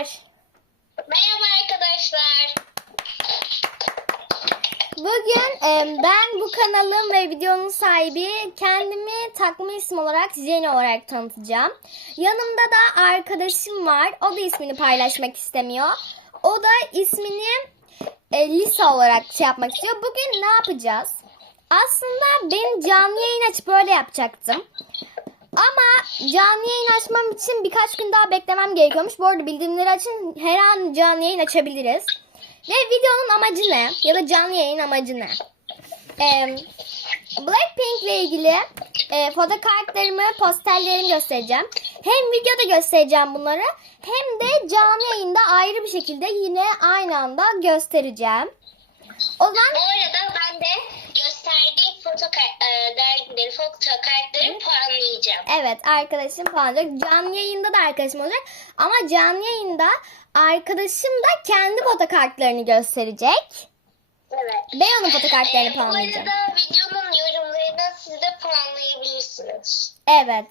arkadaşlar. Merhaba arkadaşlar. Bugün e, ben bu kanalın ve videonun sahibi kendimi takma isim olarak Jenny olarak tanıtacağım. Yanımda da arkadaşım var. O da ismini paylaşmak istemiyor. O da ismini e, Lisa olarak şey yapmak istiyor. Bugün ne yapacağız? Aslında ben canlı yayın açıp böyle yapacaktım. Ama canlı yayın açmam için birkaç gün daha beklemem gerekiyormuş. Bu arada bildirimleri açın her an canlı yayın açabiliriz. Ve videonun amacı ne? Ya da canlı yayın amacı ne? Ee, Blackpink ile ilgili e, foto kartlarımı, posterlerimi göstereceğim. Hem videoda göstereceğim bunları hem de canlı yayında ayrı bir şekilde yine aynı anda göstereceğim. O zaman Bu arada ben de gösterdiğim foto e, dergileri, foto kartları puanlayacağım. Evet arkadaşım olacak. Canlı yayında da arkadaşım olacak. Ama canlı yayında arkadaşım da kendi fotokartlarını gösterecek. Evet. Ben onun fotokartlarını E, bu puanlayacağım. arada videonun yorumlarını siz de puanlayabilirsiniz. Evet.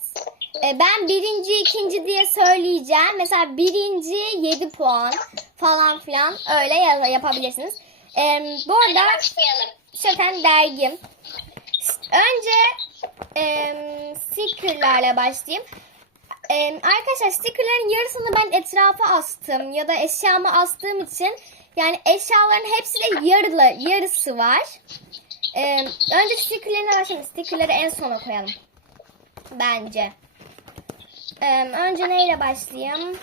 E, ben birinci, ikinci diye söyleyeceğim. Mesela birinci 7 puan falan filan öyle ya- yapabilirsiniz. E, bu Hadi arada başlayalım. Şöten dergim. Önce e, stickerlarla başlayayım. E, arkadaşlar stickerların yarısını ben etrafa astım ya da eşyamı astığım için yani eşyaların hepsi de yarılı, yarısı var. E, önce stickerlerine başlayalım. Stickerları en sona koyalım. Bence. E, önce neyle başlayayım?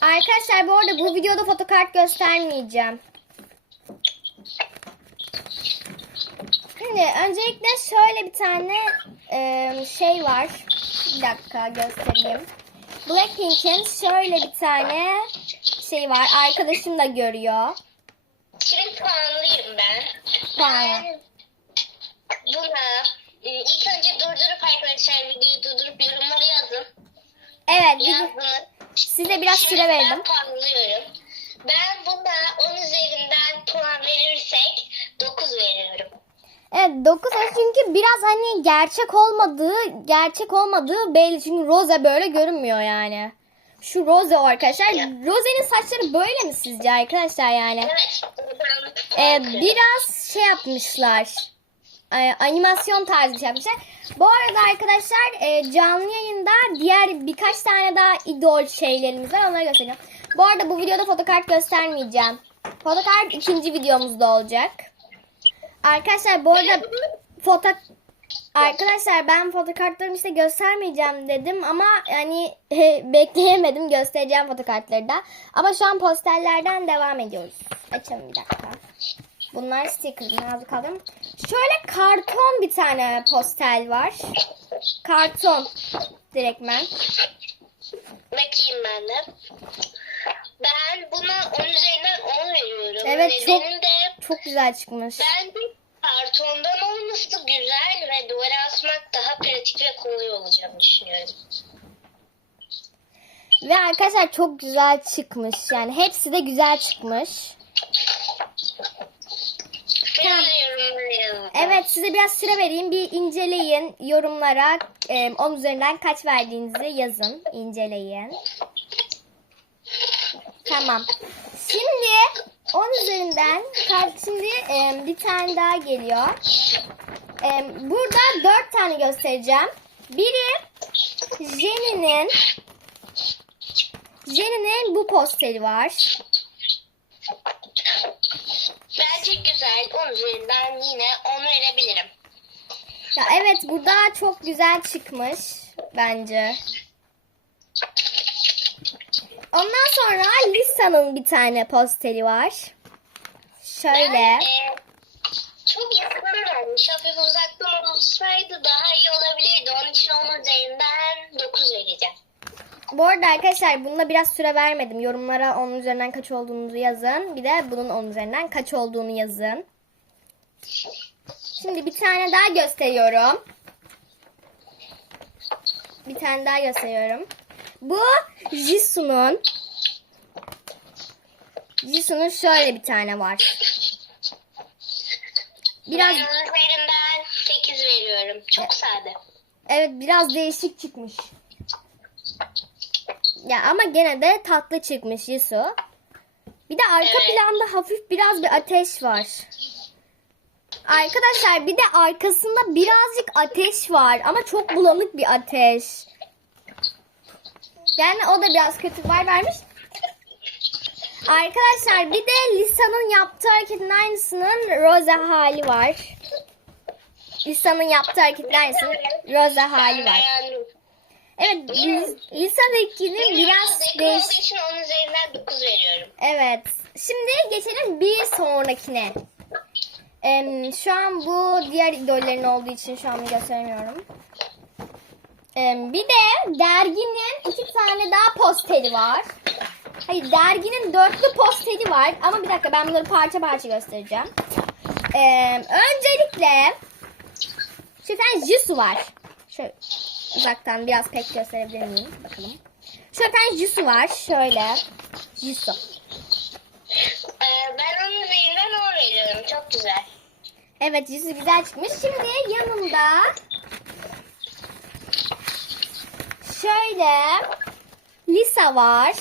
Arkadaşlar bu arada bu videoda fotokart göstermeyeceğim. Şimdi öncelikle şöyle bir tane e, şey var. Bir dakika göstereyim. Blackpink'in şöyle bir tane şey var. Arkadaşım da görüyor. Şimdi puanlayayım ben. Puanla. Ben buna ilk önce durdurup arkadaşlar videoyu durdurup yorumları yazın. Evet, Yazdınız. size biraz Şimdi süre Ben verdim. puanlıyorum. Ben buna 10 üzerinden puan verirsek 9 veriyorum. Evet 9 çünkü biraz hani gerçek olmadığı, gerçek olmadığı belli. Çünkü Rose böyle görünmüyor yani. Şu Rose arkadaşlar. Rose'nin saçları böyle mi sizce arkadaşlar yani? Evet. Ee, biraz şey yapmışlar. Ee, animasyon tarzı bir şey yapmışlar. Bu arada arkadaşlar e, canlı yayında diğer birkaç tane daha idol şeylerimiz var. Onları göstereceğim. Bu arada bu videoda fotokart göstermeyeceğim. Fotokart ikinci videomuzda olacak. Arkadaşlar bu arada foto Arkadaşlar ben fotokartlarımı size göstermeyeceğim dedim ama yani bekleyemedim göstereceğim fotokartları da. Ama şu an posterlerden devam ediyoruz. Açalım bir dakika. Bunlar sticker. Nazlı kaldım. Şöyle karton bir tane postel var. Karton. Direktmen. Bakayım ben de. Ben buna 10 üzerinden 10 veriyorum. Evet, çok- de Çok güzel çıkmış. Bence kartondan olması güzel ve duvara asmak daha pratik ve kolay olacağını düşünüyorum. Ve arkadaşlar çok güzel çıkmış. Yani hepsi de güzel çıkmış. Yazın. Evet size biraz süre vereyim. Bir inceleyin. Yorumlara e, 10 üzerinden kaç verdiğinizi yazın. İnceleyin. Tamam. Şimdi 10 üzerinden şimdi e, bir tane daha geliyor. E, burada 4 tane göstereceğim. Biri Jenny'nin Jenny'nin bu posteri var. Bence güzel. 10 üzerinden yine 10 verebilirim. Ya evet burada çok güzel çıkmış bence. Ondan sonra Lisa'nın bir tane posteri var. Şöyle. Ben, e, çok yakın gelmiş. Hafif uzaktan olsaydı daha iyi olabilirdi. Onun için 10 üzerinden 9 vereceğim. Bu arada arkadaşlar bununla biraz süre vermedim. Yorumlara onun üzerinden kaç olduğunuzu yazın. Bir de bunun onun üzerinden kaç olduğunu yazın. Şimdi bir tane daha gösteriyorum. Bir tane daha gösteriyorum. Bu Jisoo'nun Jisoo'nun şöyle bir tane var. Biraz Ben 10 üzerinden 8 veriyorum. Çok sade. evet biraz değişik çıkmış. Ya ama gene de tatlı çıkmış Yisu. Bir de arka Evet. planda hafif biraz bir ateş var. Arkadaşlar bir de arkasında birazcık ateş var ama çok bulanık bir ateş. Yani o da biraz kötü var vermiş. Arkadaşlar bir de Lisa'nın yaptığı hareketin aynısının Rosa hali var. Lisa'nın yaptığı hareketin aynısının Rosa hali var. Evet Lis- Lisa'nınkinin biraz değiş... için onun üzerinden 9 veriyorum. Evet. Şimdi geçelim bir sonrakine. Em, şu an bu diğer idollerin olduğu için şu an gösteremiyorum. Bir de derginin iki tane daha posteri var. Hayır derginin dörtlü posteri var. Ama bir dakika ben bunları parça parça göstereceğim. Em, öncelikle şu tane Jisoo var. Şöyle uzaktan biraz pek gösterebilir miyim? Bakalım. Şöyle tane Jisoo var. Şöyle. Jisoo. Ee, ben onun 10 veriyorum. Çok güzel. Evet yüzü güzel çıkmış. Şimdi yanımda şöyle Lisa var.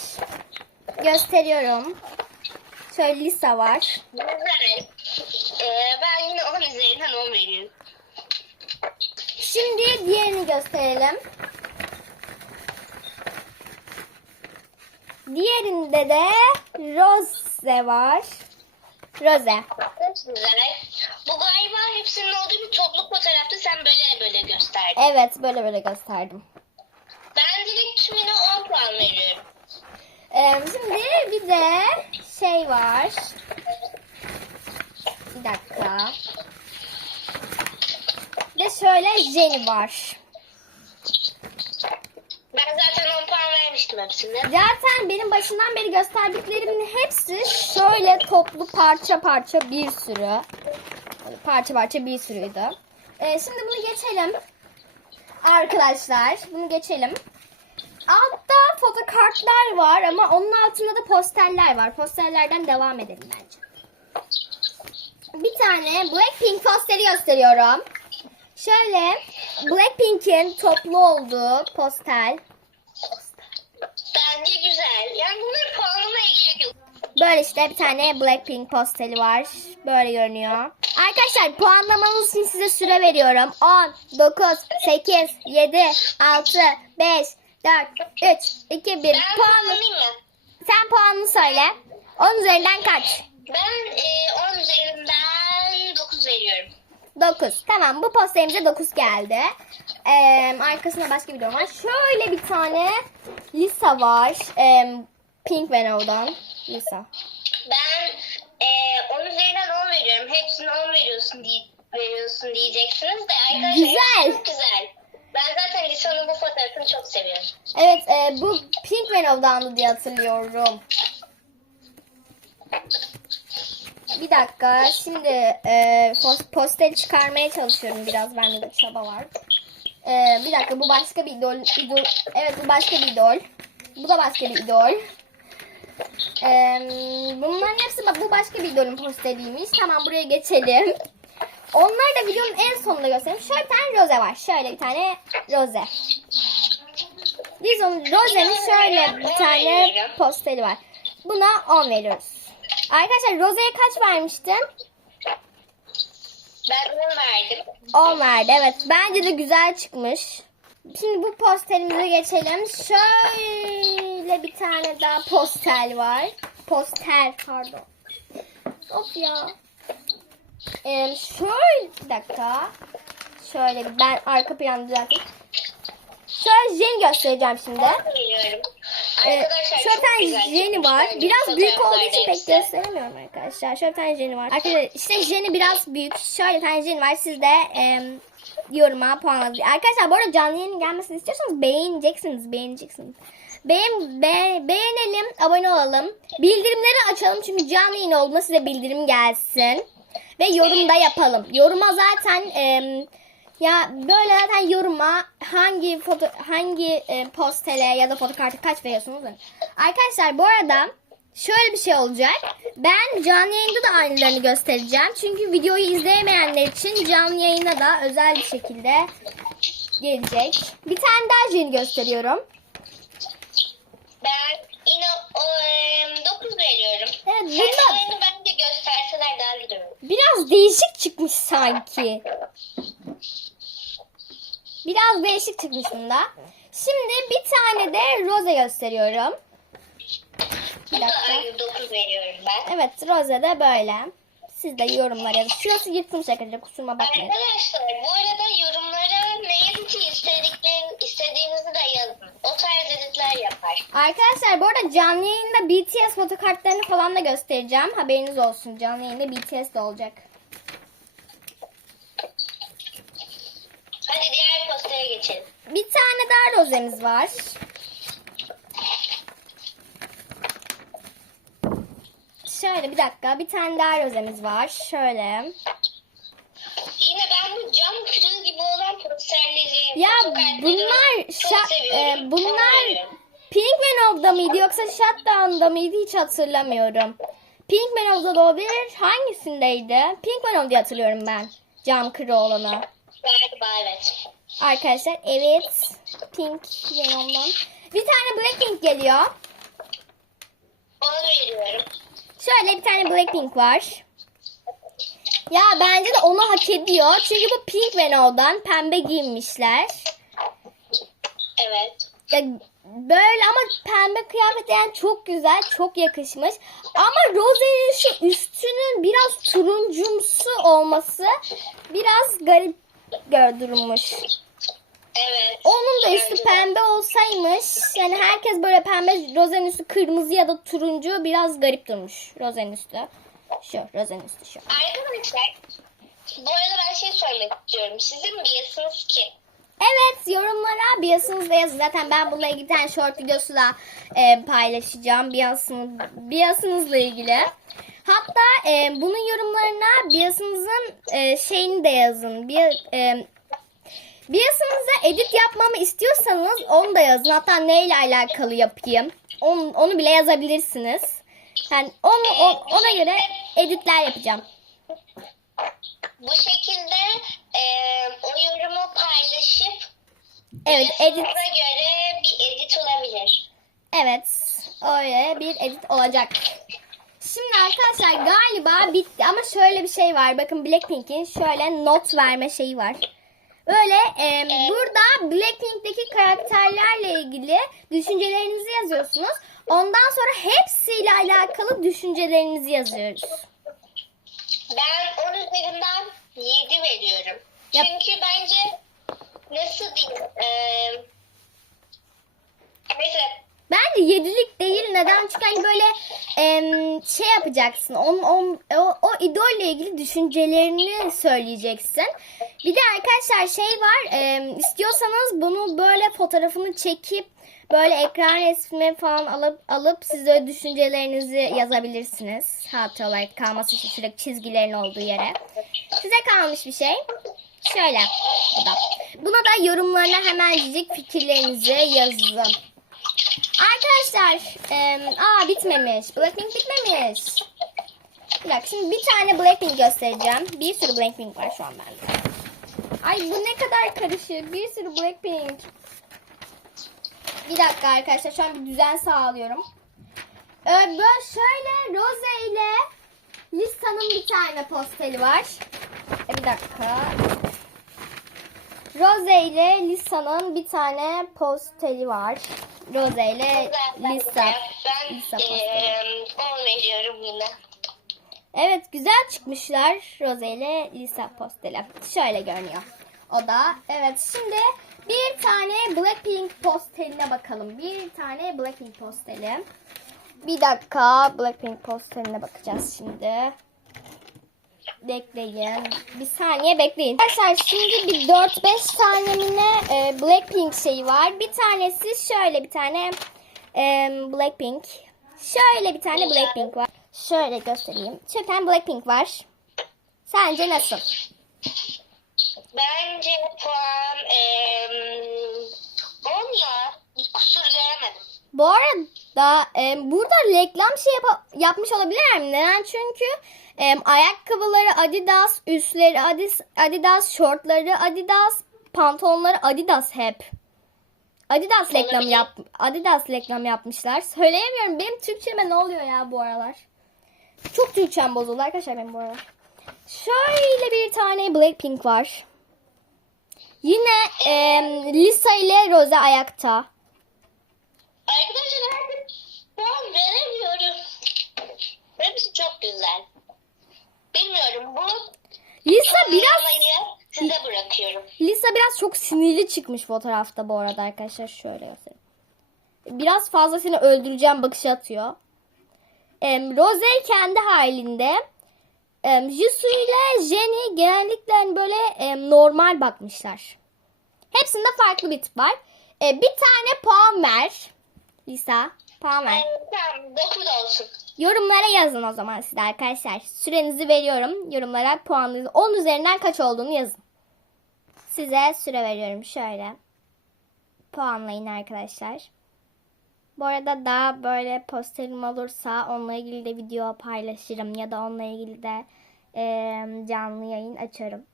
Gösteriyorum. Şöyle Lisa var. Ee, ben yine 10 üzerinden 10 veriyorum. Şimdi diğerini gösterelim. Diğerinde de Rose var. Rose. Bu galiba hepsinin olduğu bir toplu fotoğrafta sen böyle böyle gösterdin. Evet böyle böyle gösterdim. Ben direkt tümüne 10 puan veriyorum. Ee, şimdi bir de şey var. Bir dakika. Bir de şöyle Jenny var. Ben zaten 10 puan vermiştim hepsine. Zaten benim başından beri gösterdiklerimin hepsi şöyle toplu parça parça bir sürü. Parça parça bir sürüydü. Ee, şimdi bunu geçelim. Arkadaşlar bunu geçelim. Altta fotokartlar var ama onun altında da posterler var. Posterlerden devam edelim bence. Bir tane Blackpink posteri gösteriyorum. Şöyle Blackpink'in toplu olduğu poster. Bence güzel. Yani bunları puanlamaya gerek yok. Böyle işte bir tane Blackpink posteri var. Böyle görünüyor. Arkadaşlar puanlamanız için size süre veriyorum. 10, 9, 8, 7, 6, 5, 4, 3, 2, 1. Ben Puan, puanlamayayım mı? sen puanını söyle. 10 üzerinden kaç? Ben e, 10 üzerinden 9 veriyorum. 9. Tamam bu posterimize 9 geldi. Ee, arkasında başka bir video var. Şöyle bir tane Lisa var. Ee, Pink Venom'dan. Lisa. Ben e, 10 üzerinden 10 veriyorum. Hepsine 10 veriyorsun diye veriyorsun diyeceksiniz de arkadaşlar Güzel. çok güzel. Ben zaten Lisa'nın bu fotoğrafını çok seviyorum. Evet e, bu Pink Venom'dandı diye hatırlıyorum. Bir dakika şimdi e, pos- posteri çıkarmaya çalışıyorum biraz bende de çaba var. E, bir dakika bu başka bir idol, idol. Evet bu başka bir idol. Bu da başka bir idol. E, bunların hepsi bu başka bir idolün posteriymiş. Tamam buraya geçelim. Onları da videonun en sonunda göstereyim. Şöyle bir tane Rose var. Şöyle bir tane Rose. Biz onun Rose'nin şöyle bir tane posteri var. Buna 10 veriyoruz. Arkadaşlar Rose'ye kaç vermiştim? Ben 10 verdim. 10 verdi evet. Bence de güzel çıkmış. Şimdi bu posterimize geçelim. Şöyle bir tane daha poster var. Poster pardon. Of ya. Ee, şöyle bir dakika. Şöyle ben arka planı düzelteyim. Şöyle Jen göstereceğim şimdi. 10 veriyorum. Ee, şöyle bir tane çıkmış var. Biraz büyük olduğu için pek gösteremiyorum arkadaşlar. Şöyle bir tane Jenny var. Arkadaşlar işte Jenny biraz büyük. Şöyle bir tane Jenny var. Siz de em, yoruma puanlayın. Arkadaşlar bu arada canlı yayının gelmesini istiyorsanız beğeneceksiniz. Beğeneceksiniz. Beğen, be- beğenelim, abone olalım. Bildirimleri açalım çünkü canlı yayın olduğunda size bildirim gelsin. Ve yorumda yapalım. Yoruma zaten em, ya böyle zaten yoruma hangi foto hangi e, postele ya da fotokartı kaç veriyorsunuz? Arkadaşlar bu arada şöyle bir şey olacak. Ben canlı yayında da aynılarını göstereceğim. Çünkü videoyu izleyemeyenler için canlı yayına da özel bir şekilde gelecek. Bir tane daha jeni gösteriyorum. sanki. Biraz değişik çıkmış bunda. Şimdi bir tane de roze gösteriyorum. Bir da dakika. aynı 9 veriyorum ben. Evet roze de böyle. Siz de yorumlara yazın. Şurası yırtılmış arkadaşlar kusuruma bakmayın. Arkadaşlar bu arada yorumlara ne editi istediklerin, istediğinizi de yazın. O tarz editler yapar. Arkadaşlar bu arada canlı yayında BTS fotokartlarını falan da göstereceğim. Haberiniz olsun. Canlı yayında BTS de olacak. Hadi diğer postaya geçelim. Bir tane daha rozemiz var. Şöyle bir dakika. Bir tane daha rozemiz var. Şöyle. Yine ben bu cam kırığı gibi olan posterleri, Ya bunlar şa- e, bunlar Seviyorum. Pinkman'da mıydı yoksa Shutdown'da mıydı hiç hatırlamıyorum. Pinkman'da da olabilir. Hangisindeydi? Pinkman diye hatırlıyorum ben. Cam kırığı olanı. Arkadaşlar evet. Pink Venom'dan. Bir tane Blackpink geliyor. Onu veriyorum. Şöyle bir tane Blackpink var. Ya bence de onu hak ediyor. Çünkü bu Pink Venom'dan pembe giyinmişler. Evet. Ya böyle ama pembe kıyafet yani çok güzel, çok yakışmış. Ama Rose'nin şu üstünün biraz turuncumsu olması biraz garip gör durmuş. Evet. Onun da üstü pembe olsaymış. Yani herkes böyle pembe, Rose'nin üstü kırmızı ya da turuncu biraz garip durmuş. Rose'nin üstü. Şu, Rose'nin üstü şu. Arkadaşlar bu arada ben şey sormak istiyorum. Sizin biasınız kim? Evet yorumlara Bias'ınızda yazın. Zaten ben bununla ilgili bir tane short videosu da e, paylaşacağım. Bias'ın, Bias'ınızla ilgili. Hatta e, bunun yorumlarına Bias'ınızın e, şeyini de yazın. Bir, e, Bias'ınıza edit yapmamı istiyorsanız onu da yazın. Hatta neyle alakalı yapayım. Onu, onu bile yazabilirsiniz. Yani onu, o- ona göre editler yapacağım. Bu şekilde e, o yorumu paylaşıp Evet edit. göre bir edit olabilir. Evet, öyle bir edit olacak. Şimdi arkadaşlar galiba bitti ama şöyle bir şey var. Bakın Blackpink'in şöyle not verme şeyi var. Böyle e, burada Blackpink'teki karakterlerle ilgili düşüncelerinizi yazıyorsunuz. Ondan sonra hepsiyle alakalı düşüncelerinizi yazıyoruz. Ben 10 üzerinden 7 veriyorum. Yap. Çünkü bence nasıl diyeyim e, mesela Bence yedilik değil. Neden? Çünkü hani böyle em, şey yapacaksın. Onun, on, o, o idolle ilgili düşüncelerini söyleyeceksin. Bir de arkadaşlar şey var. em, istiyorsanız bunu böyle fotoğrafını çekip böyle ekran resmi falan alıp alıp siz öyle düşüncelerinizi yazabilirsiniz. Hatıra olarak kalması için şuradaki çizgilerin olduğu yere. Size kalmış bir şey. Şöyle. Buna da yorumlarına hemencik fikirlerinizi yazın. Arkadaşlar, em, aa bitmemiş. Blackpink bitmemiş. Bir dakika şimdi bir tane Blackpink göstereceğim. Bir sürü Blackpink var şu an bende. Ay bu ne kadar karışık. Bir sürü Blackpink. Bir dakika arkadaşlar şu an bir düzen sağlıyorum. Ee, böyle şöyle Rose ile Lissa'nın bir tane posteri var. E, bir dakika. Rose ile Lissa'nın bir tane posteri var. Rose ile ben, Lisa. ben Lisa posteri. 10 veriyorum yine. Evet güzel çıkmışlar Rose ile Lisa posteri. Şöyle görünüyor. O da evet şimdi bir tane Blackpink posterine bakalım. Bir tane Blackpink posteri. Bir dakika Blackpink posterine bakacağız şimdi. Bekleyin. Bir saniye bekleyin. Arkadaşlar şimdi bir 4-5 tane mi ne e, Blackpink şeyi var. Bir tanesi şöyle bir tane e, Blackpink. Şöyle bir tane Blackpink var. Şöyle göstereyim. Şöyle bir tane Blackpink var. Sence nasıl? Bence puan e, 10 ya. Bir kusur göremedim. Bu arada e, burada reklam şey yapa- yapmış olabilirler mi? Neden? Çünkü e, ayakkabıları Adidas, üstleri Adidas, Adidas, şortları Adidas, pantolonları Adidas hep. Adidas reklam Olabilir. yap Adidas reklam yapmışlar. Söyleyemiyorum. Benim Türkçeme ne oluyor ya bu aralar? Çok Türkçem bozuldu arkadaşlar benim bu aralar. Şöyle bir tane Blackpink var. Yine em, Lisa ile Rose ayakta. Arkadaşlar puan veremiyorum. Hepsi çok güzel. Bilmiyorum bu Lisa biraz size bırakıyorum. Lisa biraz çok sinirli çıkmış fotoğrafta bu arada arkadaşlar. Şöyle göstereyim. Biraz fazla seni öldüreceğim bakışı atıyor. Em, Rose kendi halinde. Em, Jisoo ile Jenny genellikle hani böyle em, normal bakmışlar. Hepsinde farklı bir tip var. E, bir tane puan ver. Lisa Yani, tamam 9 olsun. Yorumlara yazın o zaman siz arkadaşlar. Sürenizi veriyorum. Yorumlara puanınızı 10 üzerinden kaç olduğunu yazın. Size süre veriyorum şöyle. Puanlayın arkadaşlar. Bu arada daha böyle posterim olursa onunla ilgili de video paylaşırım ya da onunla ilgili de eee, canlı yayın açarım.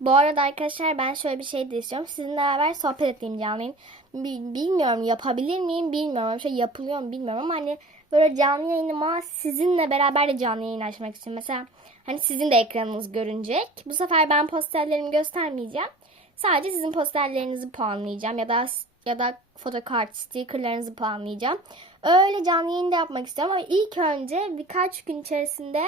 Bu arada arkadaşlar ben şöyle bir şey de istiyorum. Sizinle beraber sohbet ettiğim canlı yayın. Bi- Bilmiyorum yapabilir miyim bilmiyorum. Şey yapılıyor mu bilmiyorum ama hani böyle canlı yayınıma sizinle beraber de canlı yayın açmak için. Mesela hani sizin de ekranınız görünecek. Bu sefer ben posterlerimi göstermeyeceğim. Sadece sizin posterlerinizi puanlayacağım ya da ya da fotokart stickerlarınızı puanlayacağım. Öyle canlı yayın da yapmak istiyorum ama ilk önce birkaç gün içerisinde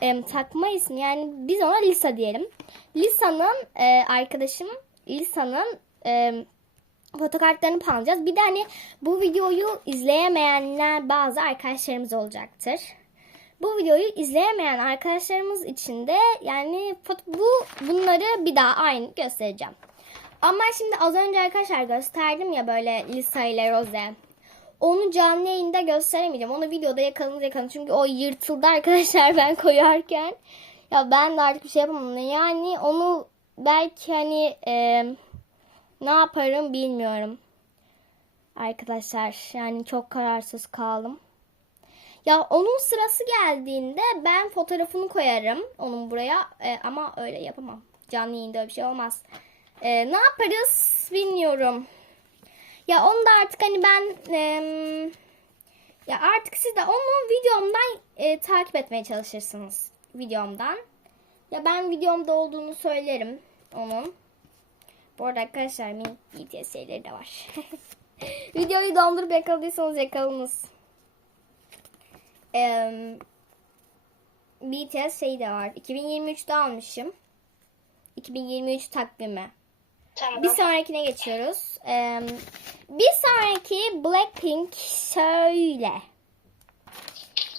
em, takma ismi yani biz ona Lisa diyelim. Lisa'nın e, arkadaşım Lisa'nın e, fotokartlarını puanlayacağız. Bir de hani bu videoyu izleyemeyenler bazı arkadaşlarımız olacaktır. Bu videoyu izleyemeyen arkadaşlarımız için de yani bu bunları bir daha aynı göstereceğim. Ama şimdi az önce arkadaşlar gösterdim ya böyle Lisa ile Rose. Onu canlı yayında gösteremeyeceğim. Onu videoda yakalanır yakalanır. Çünkü o yırtıldı arkadaşlar ben koyarken. Ya ben de artık bir şey yapamam. Yani onu belki hani e, ne yaparım bilmiyorum. Arkadaşlar yani çok kararsız kaldım. Ya onun sırası geldiğinde ben fotoğrafını koyarım onun buraya E, ama öyle yapamam. Canlı yayında öyle bir şey olmaz. E, ne yaparız bilmiyorum. Ya onu da artık hani ben em, ya artık siz de onu videomdan e, takip etmeye çalışırsınız videomdan. Ya ben videomda olduğunu söylerim onun. Bu arada arkadaşlar minik BTS şeyleri de var. Videoyu dondurup yakaladıysanız yakaladınız. Em, BTS şey de var. 2023'te almışım. 2023 takvimi. Tamam. Bir sonrakine geçiyoruz. Em, bir sonraki Blackpink şöyle.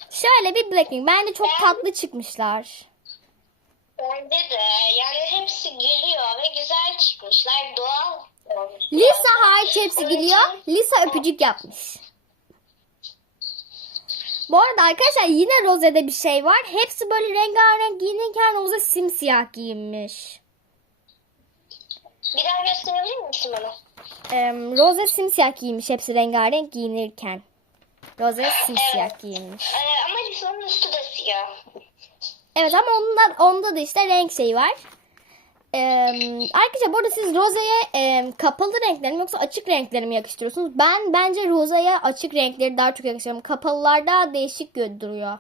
Şöyle bir Blackpink. Bence çok tatlı çıkmışlar. Bence de yani hepsi geliyor ve güzel çıkmışlar. Doğal. Lisa hariç hepsi gülüyor. Lisa öpücük yapmış. Bu arada arkadaşlar yine Rose'de bir şey var. Hepsi böyle rengarenk giyinirken Rose simsiyah giyinmiş. Bir daha gösterebilir misin bana? Em, Rose simsiyah giymiş hepsi rengarenk giyinirken. Rose simsiyah giyinmiş. Ee, ama Lisa'nın üstü de siyah. Evet ama onda, onda da işte renk şeyi var. Ee, arkadaşlar bu arada siz Rose'ye e, kapalı renkleri mi yoksa açık renkleri mi yakıştırıyorsunuz? Ben bence Rose'ye açık renkleri daha çok yakıştırıyorum. Kapalılarda değişik duruyor.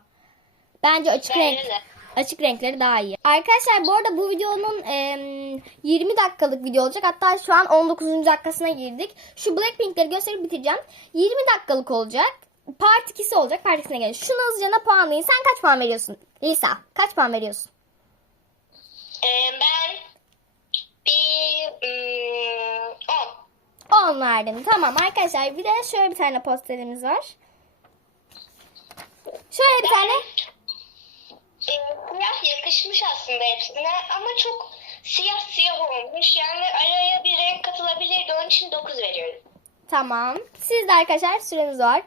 Bence açık renk Bence de. Açık renkleri daha iyi. Arkadaşlar bu arada bu videonun e, 20 dakikalık video olacak. Hatta şu an 19. dakikasına girdik. Şu Blackpink'leri gösterip bitireceğim. 20 dakikalık olacak. Part 2'si olacak. Part 2'sine gelin. Şunu hızlıca puanlayın. Sen kaç puan veriyorsun? Lisa kaç puan veriyorsun? Ben bir hmm, 10. 10 verdim. Tamam arkadaşlar bir de şöyle bir tane posterimiz var. Şöyle bir tane. Ee, siyah yakışmış aslında hepsine ama çok siyah siyah olmuş. Yani araya bir renk katılabilirdi. Onun için 9 veriyorum. Tamam. Siz de arkadaşlar süreniz var.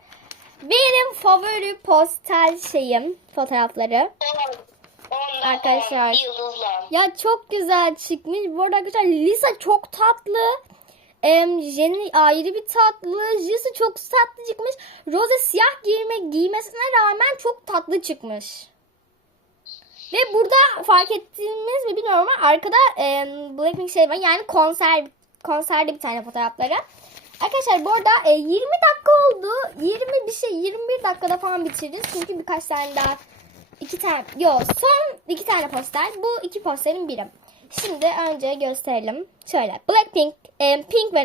Benim favori postal şeyim fotoğrafları. 10. 10'da Arkadaşlar. 10. Yıldızlı 10. Ya çok güzel çıkmış. Bu arada arkadaşlar Lisa çok tatlı. Em, Jenny ayrı bir tatlı. Jisoo çok tatlı çıkmış. Rose siyah giyme, giymesine rağmen çok tatlı çıkmış. Ve burada fark ettiğimiz mi bilmiyorum ama arkada em, Blackpink şey var. Yani konser konserde bir tane fotoğrafları. Arkadaşlar bu arada e, 20 dakika oldu. 20 bir şey 21 dakikada falan bitiririz. Çünkü birkaç tane daha iki tane, yok son iki tane poster. Bu iki posterin biri. Şimdi önce gösterelim. Şöyle Blackpink, e, Pink ve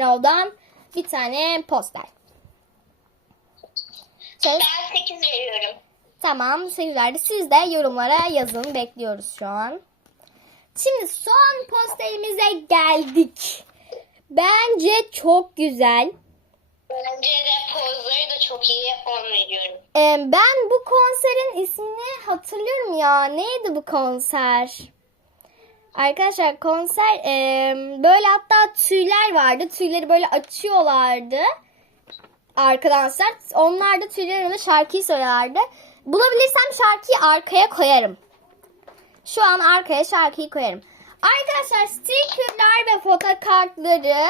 bir tane poster. Ben 8 veriyorum. Tamam sevgiler siz de yorumlara yazın. Bekliyoruz şu an. Şimdi son posterimize geldik. Bence çok güzel. Bence de pozları da çok iyi. 10 veriyorum. Ee, ben bu konserin ismini hatırlıyorum ya. Neydi bu konser? Arkadaşlar konser e, böyle hatta tüyler vardı. Tüyleri böyle açıyorlardı. Arkadaşlar onlar da tüylerle şarkıyı söylerlerdi. Bulabilirsem şarkıyı arkaya koyarım. Şu an arkaya şarkıyı koyarım. Arkadaşlar stickerlar ve fotokartları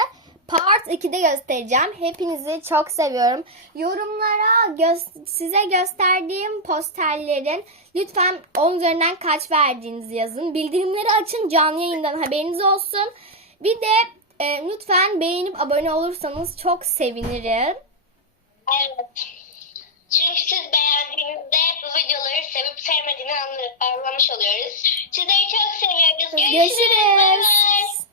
part 2'de göstereceğim. Hepinizi çok seviyorum. Yorumlara gö- size gösterdiğim posterlerin lütfen 10 üzerinden kaç verdiğinizi yazın. Bildirimleri açın canlı yayından haberiniz olsun. Bir de e, lütfen beğenip abone olursanız çok sevinirim. Evet. Çünkü siz beğendiğinizde bu videoları sevip sevmediğini anla- anlamış oluyoruz. Sizleri çok seviyoruz. Görüşürüz. Görüşürüz.